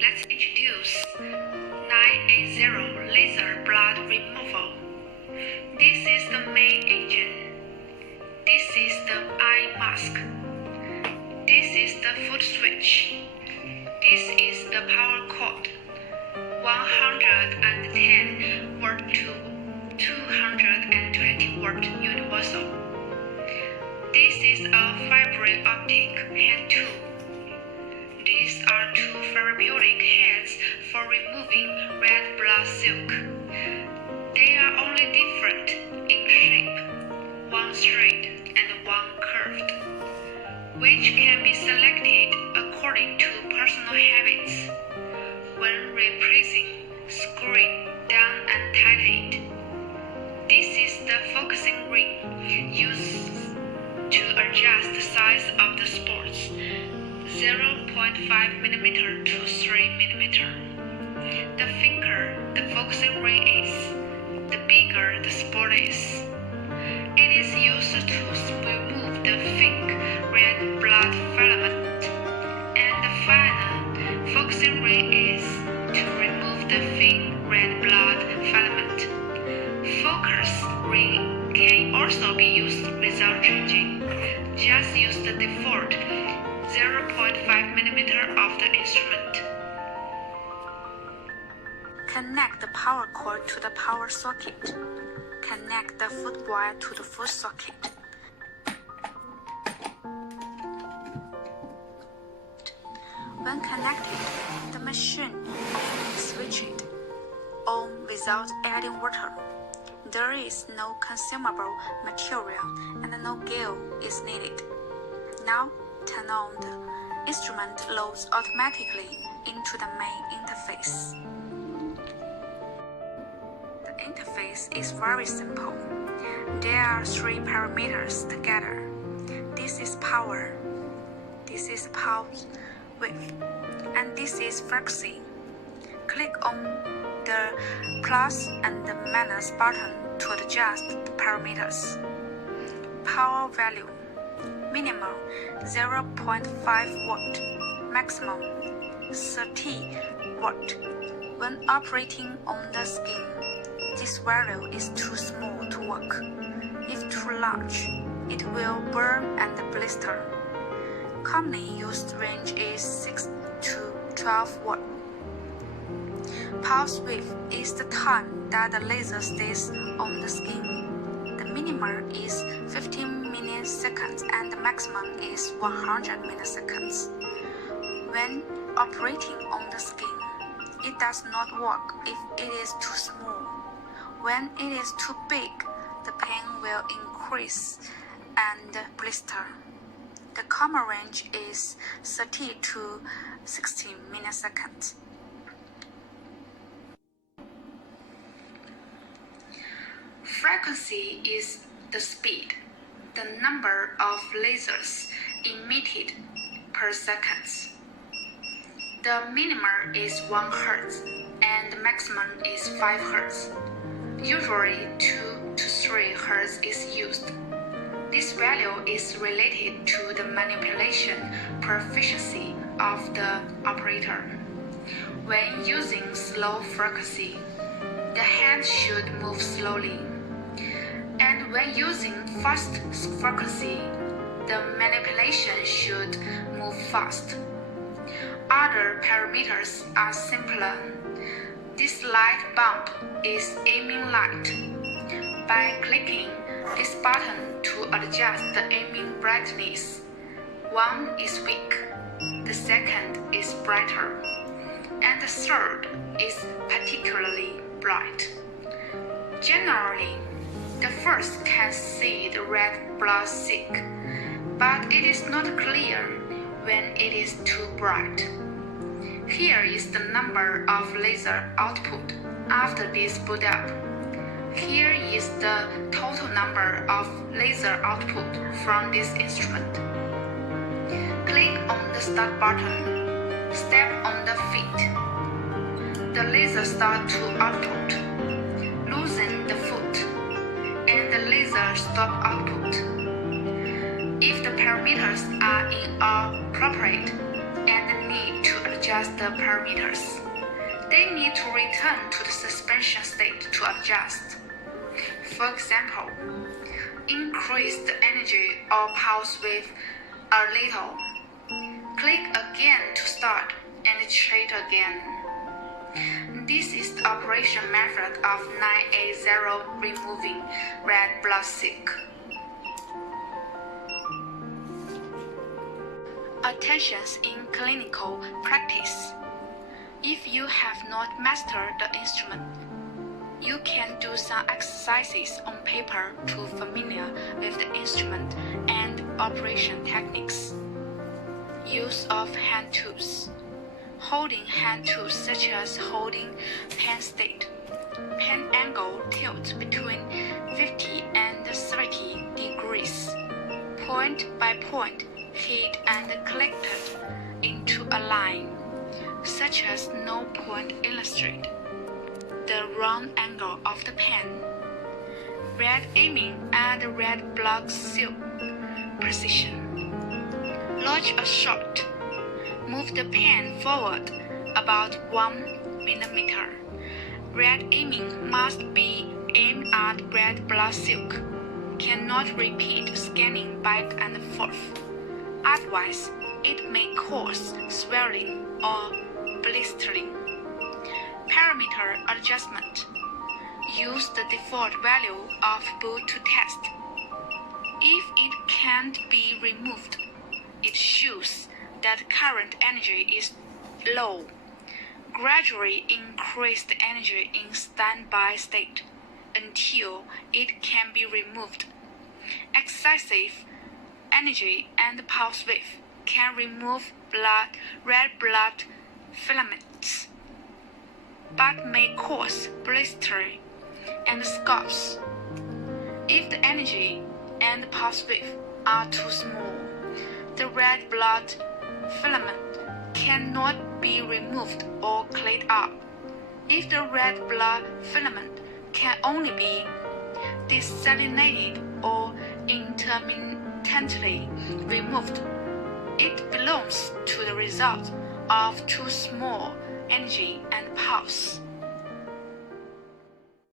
Let's introduce 980 laser blood removal. This is the main engine. This is the eye mask. This is the foot switch. This is the power cord. 110 watt to 220 watt universal. This is a fiber optic hand tool. These are two therapeutic hands for removing red blood silk. They are only different in shape, one straight and one curved, which can be selected according to personal habits. When replacing, screw it down and tighten it. This is the focusing ring used to adjust the size of the spots, 0.5 mm to 3 mm. The thicker the focusing ring is, the bigger the spot is. It is used to remove the thick red blood filament, and the final focusing ring is to remove the thin red blood filament. Focus ring can also be used without changing. Just use the default 0.5 mm of the instrument. Connect the power cord to the power socket. Connect the foot wire to the foot socket. When connected, the machine will switch it on without adding water. There is no consumable material and no gear is needed. Now, turn on the instrument loads automatically into the main interface. The interface is very simple. There are three parameters together. This is power, this is pulse width, and this is frequency. Click on the plus and the minus button to adjust the parameters. Power value: minimum 0.5 watt, maximum 30 watt. When operating on the skin, this value is too small to work. If too large, it will burn and blister. Commonly used range is 6 to 12 watt. Pulse width is the time that the laser stays on the skin. The minimum is 15 milliseconds and the maximum is 100 milliseconds. When operating on the skin, it does not work if it is too small. When it is too big, the pain will increase and blister. The common range is 30 to 60 milliseconds. Frequency is the speed, the number of lasers emitted per second. The minimum is 1 Hz and the maximum is 5 Hz. Usually 2 to 3 Hz is used. This value is related to the manipulation proficiency of the operator. When using slow frequency, the hand should move slowly. And when using fast frequency, the manipulation should move fast. Other parameters are simpler. This light bulb is aiming light. By clicking this button to adjust the aiming brightness, one is weak, the second is brighter, and the third is particularly bright. Generally, the first can see the red blood silk, but it is not clear when it is too bright. Here is the number of laser output after this boot up. Here is the total number of laser output from this instrument. Click on the start button. Step on the feet. The laser starts to output. Loosen the foot, and the laser stop output. If the parameters are inappropriate and need to adjust the parameters. They need to return to the suspension state to adjust. For example, increase the energy or pulse width a little. Click again to start and treat again. This is the operation method of 980 removing red blood silk. Attentions in clinical practice. If you have not mastered the instrument, you can do some exercises on paper to familiar with the instrument and operation techniques. Use of hand tools. Holding hand tools such as holding pen state. Pen angle tilt between 50 and 30 degrees. Point by point, hit and collected into a line, such as no point illustrate. The round angle of the pen. Red aiming and red blood silk precision. Launch a shot. Move the pen forward about 1 millimeter. Red aiming must be aimed at red blood silk. Cannot repeat scanning back and forth. Otherwise, it may cause swelling or blistering. Parameter adjustment. Use the default value of boot to test. If it can't be removed, it shows that current energy is low. Gradually increase the energy in standby state until it can be removed. Excessive energy and pulse width can remove red blood filaments, but may cause blistering and scabs. If the energy and pulse width are too small, the red blood filament cannot be removed or cleaned up. If the red blood filament can only be desalinated or intermittently removed, it belongs to the result of too small energy and pulse.